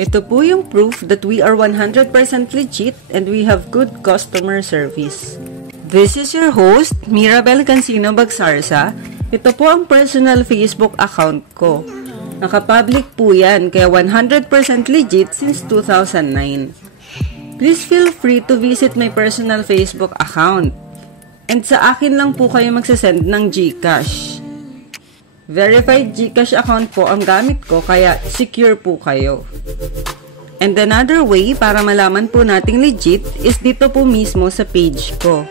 Ito po yung proof that we are 100% legit and we have good customer service. This is your host, Mirabel Cancino Bagsarsa. Ito po ang personal Facebook account ko. Naka-public po yan, kaya 100% legit since 2009. Please feel free to visit my personal Facebook account. And sa akin lang po kayo magsasend ng GCash. Verified GCash account po ang gamit ko, kaya secure po kayo. And another way para malaman po nating legit is dito po mismo sa page ko.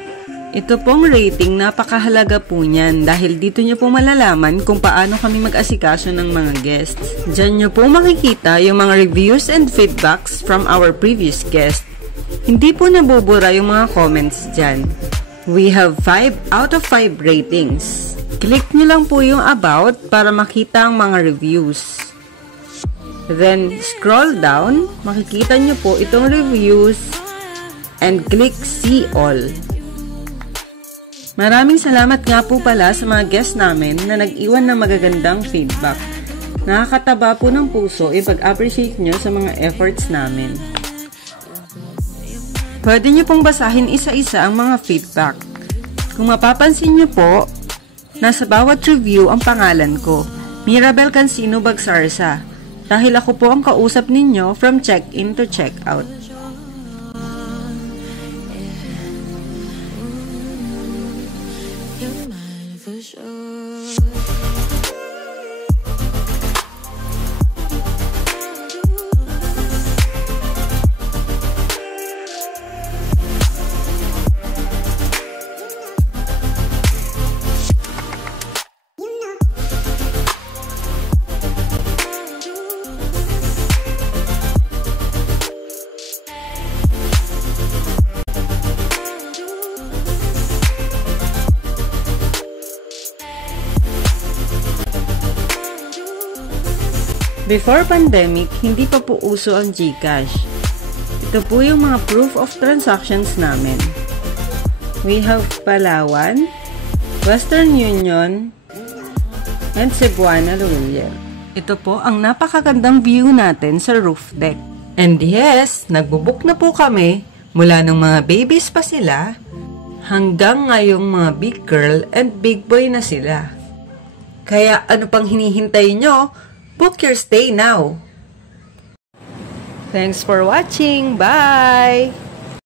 Ito pong rating, napakahalaga po niyan dahil dito nyo po malalaman kung paano kami mag-asikaso ng mga guests. Diyan nyo po makikita yung mga reviews and feedbacks from our previous guests. Hindi po nabubura yung mga comments dyan. We have 5 out of 5 ratings. Click nyo lang po yung about para makita ang mga reviews. Then, scroll down, makikita nyo po itong reviews and click see all. Maraming salamat nga po pala sa mga guests namin na nag-iwan ng magagandang feedback. Nakakataba po ng puso ipag-appreciate nyo sa mga efforts namin. Pwede nyo pong basahin isa-isa ang mga feedback. Kung mapapansin nyo po, nasa bawat review ang pangalan ko, Mirabel Cancino Bagsarsa, dahil ako po ang kausap ninyo from check-in to check-out. Before pandemic, hindi pa po uso ang GCash. Ito po yung mga proof of transactions namin. We have Palawan, Western Union, and Cebuana Luwilier. Ito po ang napakagandang view natin sa roof deck. And yes, nagbubook na po kami mula ng mga babies pa sila hanggang ngayong mga big girl and big boy na sila. Kaya ano pang hinihintay nyo? Book your stay now. Thanks for watching. Bye!